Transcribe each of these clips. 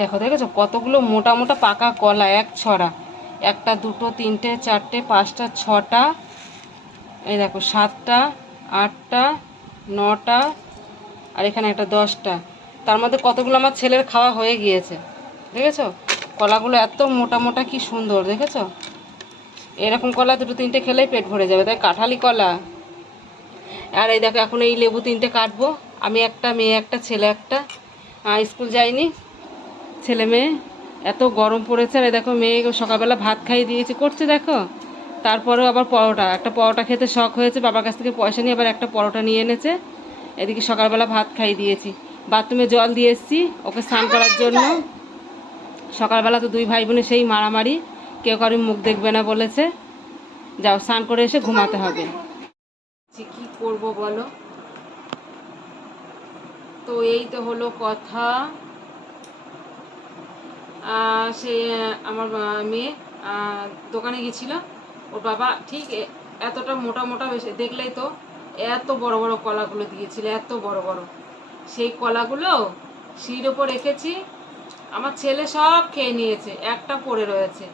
দেখো, দেখেছো কতগুলো মোটা মোটা পাকা কলা, এক ছড়া, একটা দুটো তিনটে চারটে পাঁচটা ছটা, এই দেখো সাতটা আটটা নটা, আর এখানে একটা 10টা। তার মধ্যে কতগুলো আমার ছেলের খাওয়া হয়ে গিয়েছে। দেখেছো কলাগুলো এত মোটা মোটা, কি সুন্দর দেখেছো। এরকম কলা দুটো তিনটে খেলেই পেট ভরে যাবে, তাই কাঁঠালি কলা। আর এই দেখো এখন এই লেবু তিনটে কাটবো, আমি একটা, মেয়ে একটা, ছেলে একটা। স্কুল যায়নি ছেলে মেয়ে, এত গরম পড়েছে। আর দেখো মেয়ে সকালবেলা ভাত খাইয়ে দিয়েছে, করছে দেখো। তারপরেও আবার পরোটা, একটা পরোটা খেতে শখ হয়েছে, বাবার কাছ থেকে পয়সা নিয়ে আবার একটা পরোটা নিয়ে এনেছে। এদিকে সকালবেলা ভাত খাইয়ে দিয়েছি, বাথরুমে জল দিয়ে এসেছি ওকে স্নান করার জন্য। সকালবেলা তো দুই ভাই বোনে সেই মারামারি, কেউ কারোর মুখ দেখবে না বলেছে। যাও স্নান করে এসে ঘুমাতে হবে। কি করব বলো। তো এই তো হলো কথা। সে আমার মেয়ে দোকানে গেছিল, ওর বাবা ঠিক এতটা মোটা মোটা, বেশি দেখলেই তো এত বড় বড় কলাগুলো দিয়েছিল, এত বড় বড়। সেই কলাগুলো সিঁড়ির ওপর রেখেছি, আমার ছেলে সব খেয়ে নিয়েছে, একটা পড়ে রয়েছে।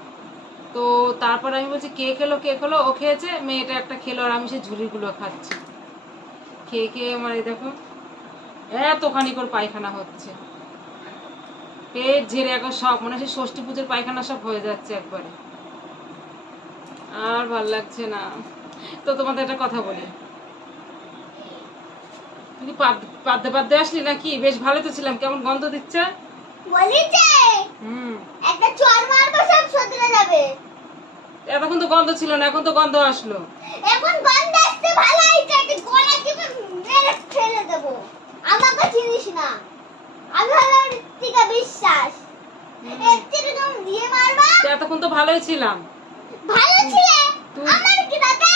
তো তারপর আমি বলছি কে খেলো কে খেলো, ও খেয়েছে, মেয়েটা একটা খেলো, আর আমি সেই ঝুড়িগুলো খাচ্ছি। খেয়ে খেয়ে আমার এই দেখো এতখানি করে পায়খানা হচ্ছে, পেট ঝেড়ে একবার সব মনে হচ্ছে ষষ্ঠী পুজোর পায়খানা সব হয়ে যাচ্ছে একবারে, আর ভাল লাগছে না। তো তোমাদের একটা কথা বলি, তুই পাদ্দে পাদ্দে আসলি নাকি? বেশ ভালো তো ছিলাম, কেমন গন্ধ দিচ্ছে বলিছে। একটা চড় মারবো সব সদরে যাবে। এতক্ষণ তো গন্ধ ছিল না, এখন তো গন্ধ আসলো। এখন গন্ধ আসছে, ভালো হইছে। একটা গলা টিপে মেরে ফেলে দেব। আমাকে চিনিস না, আমি হলো ঋত্বিকা বিশ্বাস। এত্তিরে তুমি দিয়ে মারবা। এতক্ষণ তো ভালোই ছিলাম। ভালো ছিলে আমার কি দাদা?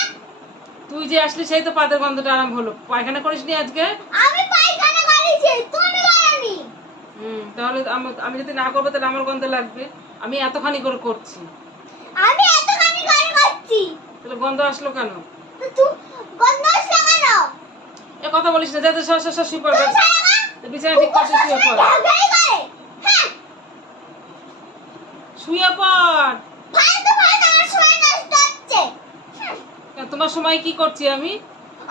তুই যে আসলি সেই তো পাদের গন্ধটা আরম্ভ হলো। পায়খানা করিসনি আজকে? আমি পায়খানা করেছি, তুমি করনি। তাহলে আমি যদি না করবো তাহলে আমার গন্ধ লাগবে। আমি এতখানি করে করছি, আমি এতখানি করে করছি, তাহলে গন্ধ আসলো কেন? তো তুই গন্ধ আসছে কেন? এ কথা বলিস না, যাতে সর শুয়ে পড়, বিছানা ঠিক করতে শুয়ে পড়, শুয়ে পড়। ফালতু ফালতু আমার সময় নষ্ট হচ্ছে। তোমার সময় কি করছি আমি?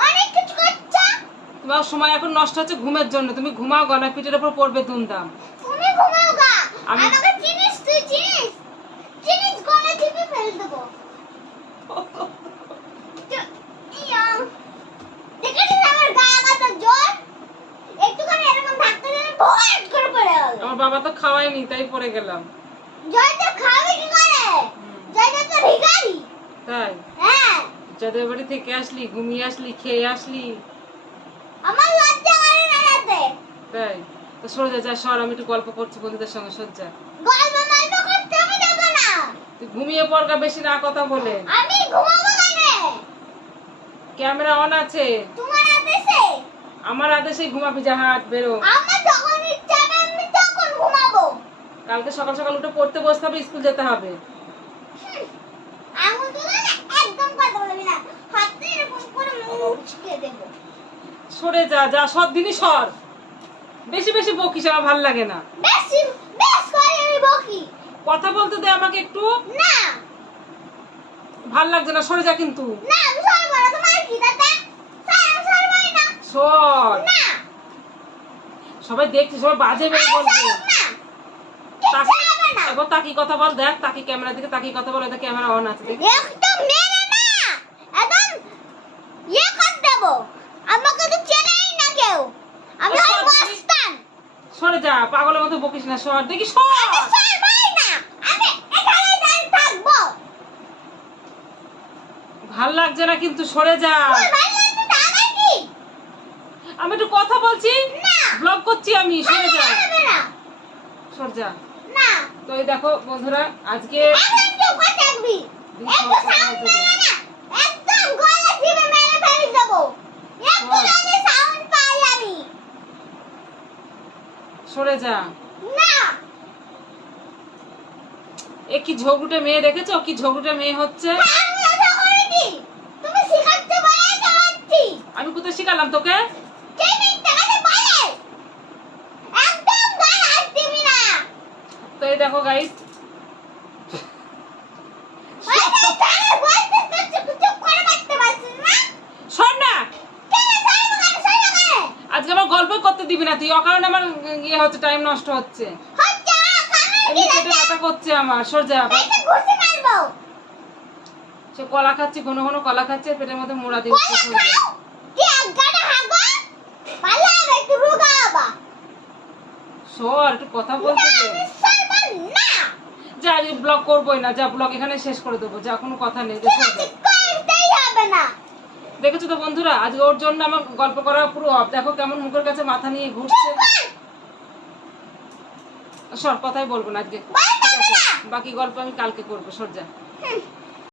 অনেক কিছু করছো। তোমার সময় এখন নষ্ট হচ্ছে ঘুমের জন্য। তুমি ঘুমাও, গলা পিঠের উপর পড়বে দুমদাম। তুমি ঘুমাও গা, আমি আমাকে চিনিস তুই? চিনিস চিনিস গলা টিপে ফেল দেবো। দেখেছিস আমার গায়ে কত জোর? একটুখানি এরকম ধাক্কা দিলে ভট করে পড়ে গেল। আমার বাবা তো খাওয়ায়নি, তাই পড়ে গেলাম। জয় তো খাবে কি করে? জয় তো ভিখারি। তাই? হ্যাঁ। যাদের বাড়ি থেকে আসলি, ঘুমিয়ে আসলি, খেয়ে আসলি, আমার লজ্জা করে না রাতে। তাই তো সরে যা, সর, আমি একটু গল্প করছি বন্ধুদের সঙ্গে, সজ্জা। গল্প মাল্প করতে আমি যাবো না। তুই ঘুমিয়ে পড়গা, বেশি না কথা বলে। আমি ঘুমাবো কেন? ক্যামেরা অন আছে। তোমার আদেশে? আমার আদেশেই ঘুমাবি, যা, হাট বেরো। আমার যখন ইচ্ছা হবে আমি তখন ঘুমাবো। কালকে সকাল সকাল উঠে পড়তে বসতে হবে, স্কুল যেতে হবে। আঙুল তুলে না, একদম কথা বলবি না। হাতে এরকম করে মুচকে দেব। সরে যা, সব দিনই সর। বেশি বেশি বকিস, আমার ভাল লাগে না। বেশ করে আমি বকি। কথা বলতে দে আমাকে একটু। না, ভাল লাগছে না, সরে যা কিন্তু। না আমি সরবো না। তোমার কি দাদা? আমি সরবোই না। সর। না, সবাই দেখছি, সবাই বাজে বের বলবে। এবার তাকি কথা বল, দেখ তাকি, ক্যামেরা দিকে তাকি কথা বল। এটা ক্যামেরা অন আছে, দেখ। একদম মেরে না, একদম ইয়ে করে দেব। আমাকে তো চেনেই না কেউ, আমি হই মস্তান। সরে যা, পাগলের মতো বকিস না, সর দেখি, সর। আমি সরবোই না, আমি এখানেই দাঁড়িয়ে থাকবো। ভাল লাগছে না কিন্তু, সরে যা। আমি একটু কথা বলছি, ব্লগ করছি আমি, সরে যা, সর যা। না, তো এই দেখো বন্ধুরা, আজকে একদম চুপ করে থাকবি। একটু সাউন্ড মেরে না, একদম গলা টিপে মেরে ফেলে দেবো। একটু যদি সাউন্ড পাই আমি। সরে যা। না, এ কি ঝগড়ুটে মেয়ে দেখেছো? কি ঝগড়ুটে মেয়ে হচ্ছে। আমি আশা করিনি। তুমি শিখাতে বলে যাচ্ছি। আমি কোথায় শিখালাম তোকে? কে মিথ্যা কথা বলে? একদম গলা টিপবি না। এই দেখো গাইস, শোন না, আজকে আমার গল্প করতে দিবি না তুই, অকারণে আমার ইয়ে হচ্ছে, টাইম নষ্ট হচ্ছে, এমনি পেটে ব্যথা করছে আমার, সর যা। সে কলা খাচ্ছি, ঘন ঘন কলা খাচ্ছে, পেটের মধ্যে মোড়া দিয়ে উঠছে, সর যা। সর, একটু কথা বলতে দে। যা, ব্লগ করবোই না, যা, ব্লগ এখানে শেষ করে দেবো, যা, কোনো কথা নেই, যা, সর যা। দেখেছো তো বন্ধুরা, আজকে ওর জন্য আমার গল্প করা পুরো অফ। দেখো কেমন মুখের কাছে মাথা নিয়ে ঘুরছে। সর, কথাই বলবো না আজকে, ঠিক আছে, বাকি গল্প আমি কালকে করবো, সর যা।